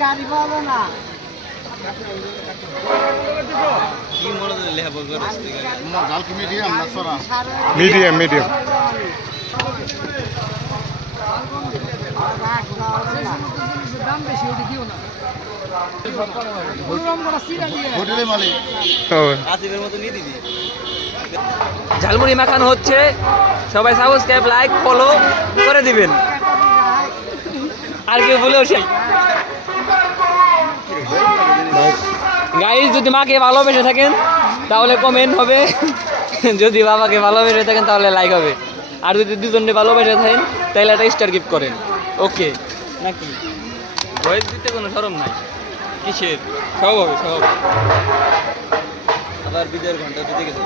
গাড়ি পাবো না মিডিয়াম মিডিয়াম দাম বেশি ওটা দিও না ঝালমুড়ি মাখানো হচ্ছে, সবাই সাবস্ক্রাইব লাইক ফলো করে দিবেন। আর কেউ বলেও সেই গাইস, যদি মাকে ভালোবেসে থাকেন তাহলে কমেন্ট হবে, যদি বাবাকে ভালোবেসে থাকেন তাহলে লাইক হবে, আর যদি দুজনকে ভালোবেসে থাকেন তাহলে একটা স্টার গিফট করেন। ওকে নাকি? ভয়েস দিতে কোনো শরম নাই, কিসের? সব হবে সব হবে। আবার বিজয়ের ঘন্টা দিতে গেছে।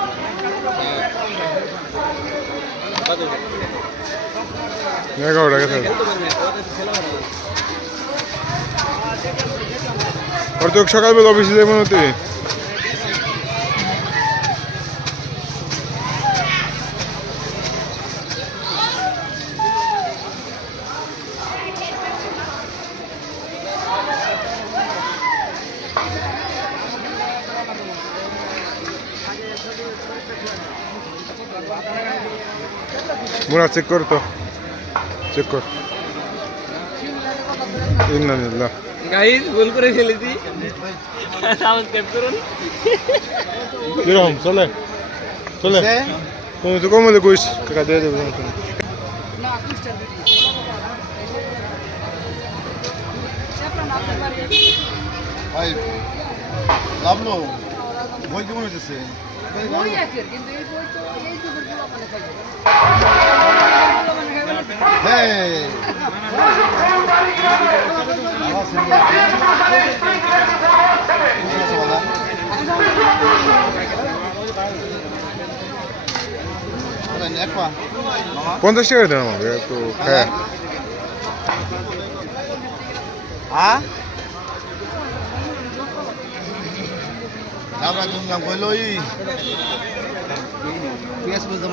ওর তো সকালবেলা অফিসে যাবো না তুই? মুরা চেক কর তো, চেক কর। ইন্নালিল্লাহ। গাইস, ভুল করে ফেলেছি, সাবস্ক্রাইব করুন। কিরকম চলে চলে? তুমি তো কমলে কইস টাকা দিয়ে দেবো। ভাই লাভলো বই কেমন হচ্ছে? বই আছে কিন্তু এই বই তো এই যুগের গুলো মানে খাইবে এক পা 50 টাকা দেন আমাকে একটু খায়। হ্যাঁ আমরা তুমি কইলো ই পিএস বলতে